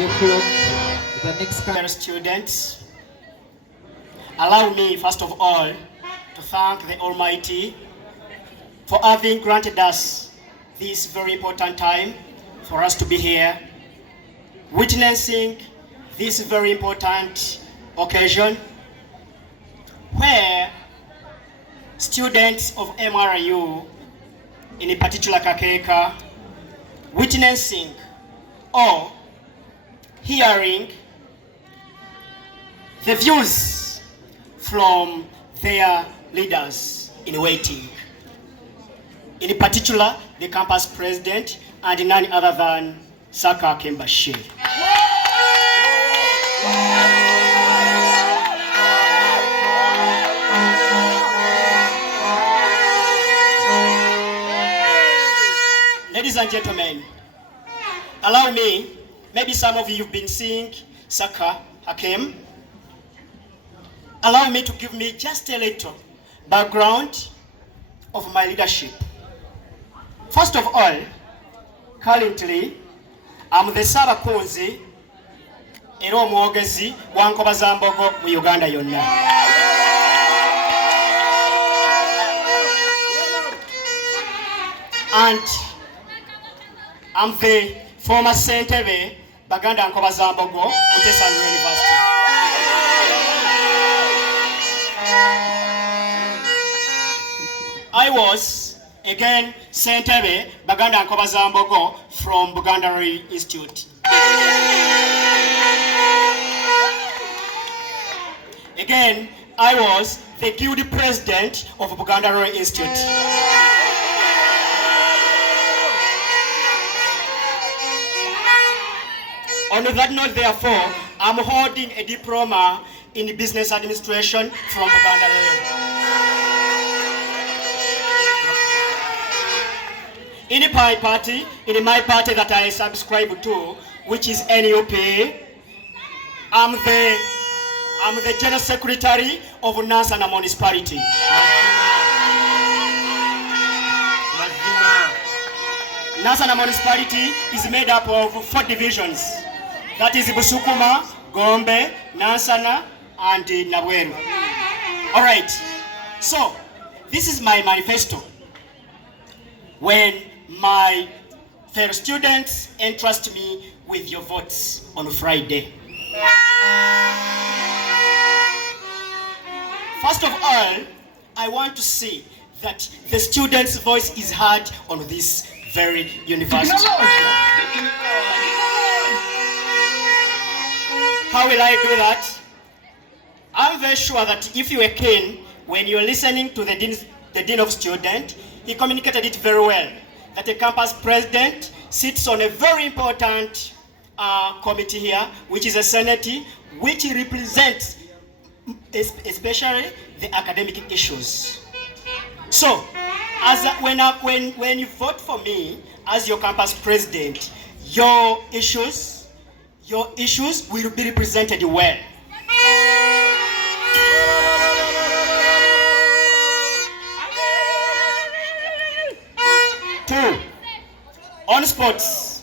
The next Dear students, allow me first of all to thank the Almighty for having granted us this very important time for us to be here, witnessing this very important occasion where students of MRU, in particular Kakeka, witnessing or hearing the views from their leaders in waiting. In particular, the campus president and none other than Saka Kembashe. Ladies and gentlemen, allow me, maybe some of you have been seeing Saka Hakem. Allow me to give me just a little background of my leadership. First of all, currently, I'm the Sarakunzi era omwogezi wa Nkobazambogo mu Uganda yonna. And I'm the former Sentebe Baganda Nkobazambogo Mutesa University. I was again Sentebe Baganda Nkobazambogo from Buganda Institute. Again, I was the guild president of Buganda Institute. On that note, therefore, I'm holding a diploma in business administration from Buganda. In my party that I subscribe to, which is NUP, I'm the general secretary of Nansana municipality. Nansana municipality is made up of 4 divisions. That is Busukuma, Gombe, Nansana, and Nawuuma. All right. So this is my manifesto. When my fellow students entrust me with your votes on Friday. First of all, I want to say that the students' voice is heard on this very university. How will I do that? I'm very sure that if you were keen, when you're listening to the Dean of Students, he communicated it very well, that the campus president sits on a very important committee here, which is a Senate, which represents especially the academic issues. So, when you vote for me as your campus president, your issues will be represented well. Two, on sports.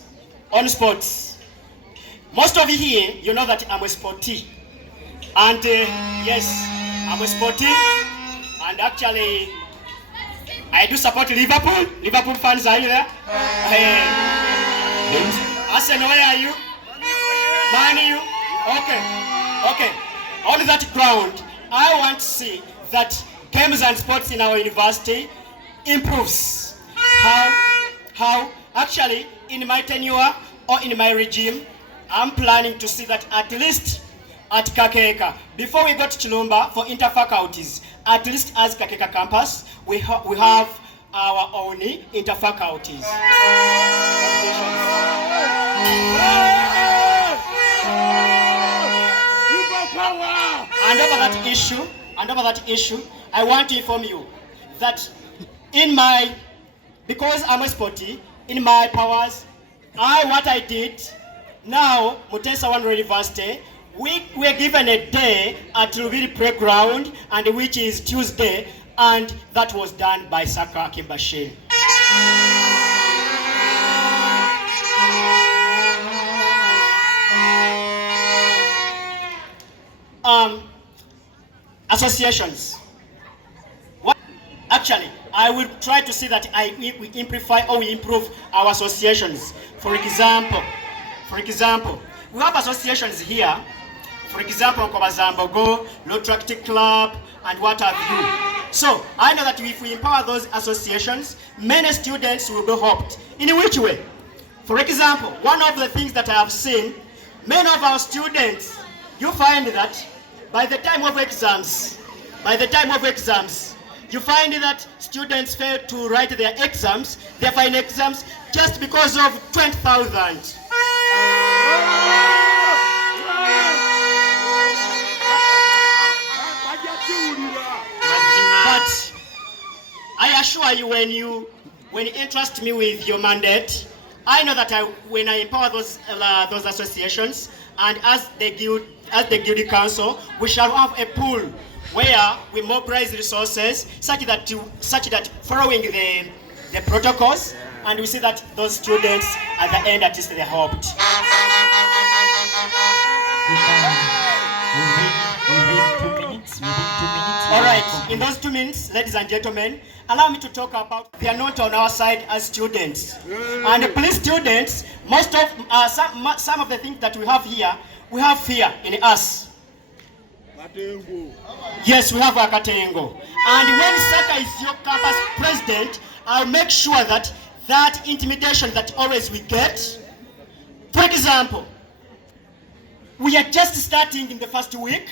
Most of you here, you know that I'm a sporty. And yes, I'm a sporty. And actually, I do support Liverpool. Liverpool fans, are you there? Arsenal, where are you? Man, you? Okay. On that ground, I want to see that games and sports in our university improves. How? Actually, in my tenure or in my regime, I'm planning to see that at least at Kakeka, before we go to Chilumba for interfaculties, at least as Kakeka campus, we have our own interfaculties. And over that issue, I want to inform you that because I'm a sporty, in my powers, what I did, now, Mutesa University, we were given a day at Luviri Playground, and which is Tuesday, and that was done by Saka Kimbashe. associations. Actually, I will try to see that we amplify or we improve our associations. For example, we have associations here. For example, Nkobazambogo, Low Tractic Club, and what have you. So I know that if we empower those associations, many students will be helped. In which way? For example, one of the things that I have seen, many of our students, you find that by the time of exams, you find that students fail to write their exams, their final exams, just because of 20,000. But I assure you, when you entrust me with your mandate, I know that when I empower those associations, and as the guild council, we shall have a pool where we mobilize resources such that following the protocols, and we see that those students at the end, at least, they're helped. All right, in those 2 minutes, ladies and gentlemen, allow me to talk about we are not on our side as students. And please, students, most of some of the things that we have here in us. Yes, we have a Katengo. And when Saka is your campus president, I'll make sure that that intimidation that always we get. For example, we are just starting in the first week,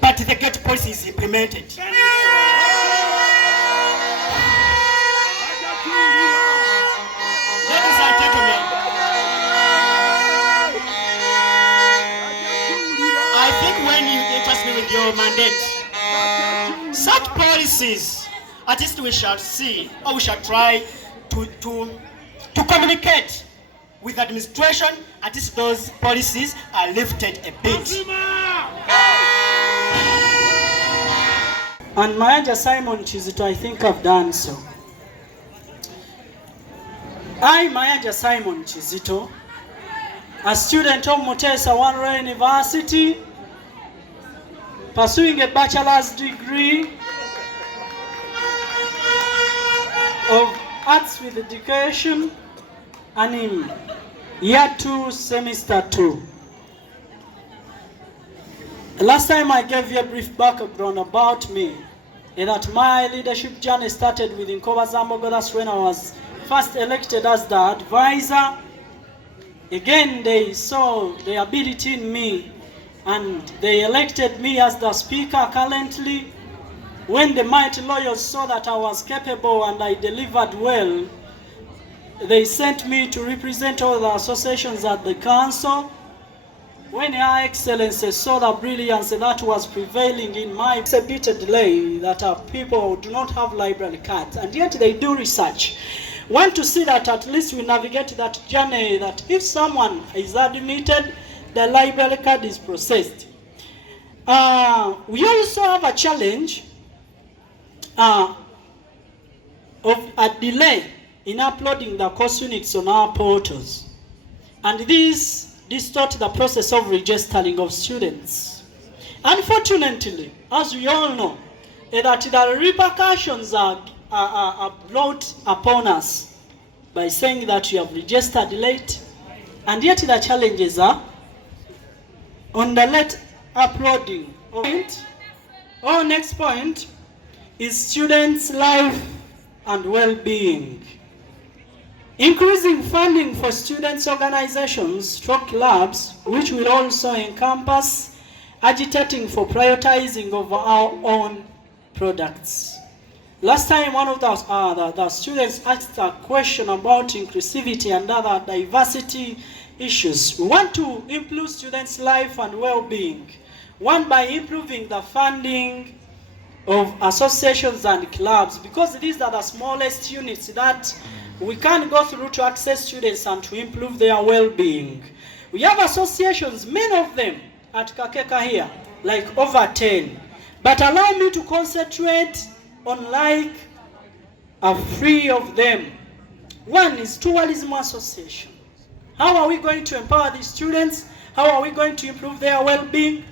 but the gate policy is implemented. Ladies and gentlemen, I think when you entrust me with your mandate, such policies, at least we shall see, or we shall try to communicate with administration, at least those policies are lifted a bit. And Mayanja Simon Chizito, I think I've done so. I, Mayanja Simon Chizito, a student of Mutesa One Royal University, pursuing a bachelor's degree of Arts with Education, and in year 2, semester 2. Last time I gave you a brief background about me, and that my leadership journey started with Nkobazambogo. That's when I was first elected as the advisor. Again, they saw the ability in me, and they elected me as the speaker currently. When the mighty lawyers saw that I was capable and I delivered well, they sent me to represent all the associations at the council. When Her Excellency saw the brilliance that was prevailing in my, it's a bit of delay that people do not have library cards, and yet they do research. Want to see that at least we navigate that journey, that if someone is admitted, the library card is processed. We also have a challenge of a delay in uploading the course units on our portals. And this distort the process of registering of students. Unfortunately, as we all know, that the repercussions are brought upon us by saying that you have registered late, and yet the challenges are on the late uploading. Our next point is students' life and well-being. Increasing funding for students' organizations, stroke clubs, which will also encompass agitating for prioritizing of our own products. Last time, one of the students asked a question about inclusivity and other diversity issues. We want to improve students' life and well-being. One, by improving the funding of associations and clubs, because these are the smallest units that we can go through to access students and to improve their well-being. We have associations, many of them at Kakeka here, like over 10. But allow me to concentrate on like a few of them. One is Tourism Association. How are we going to empower these students? How are we going to improve their well-being?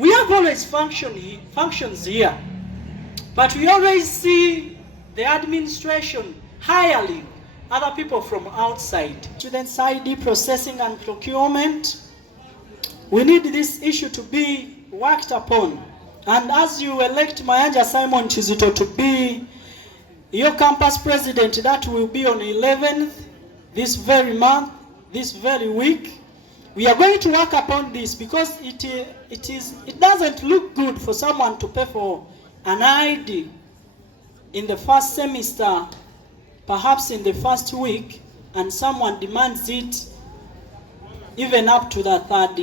We have always functions here, but we always see the administration hiring other people from outside. Students ID processing and procurement, we need this issue to be worked upon. And as you elect Mayanja Simon Chizito to be your campus president, that will be on 11th, this very month, this very week, we are going to work upon this, because it doesn't look good for someone to pay for an ID in the first semester, perhaps in the first week, and someone demands it even up to the third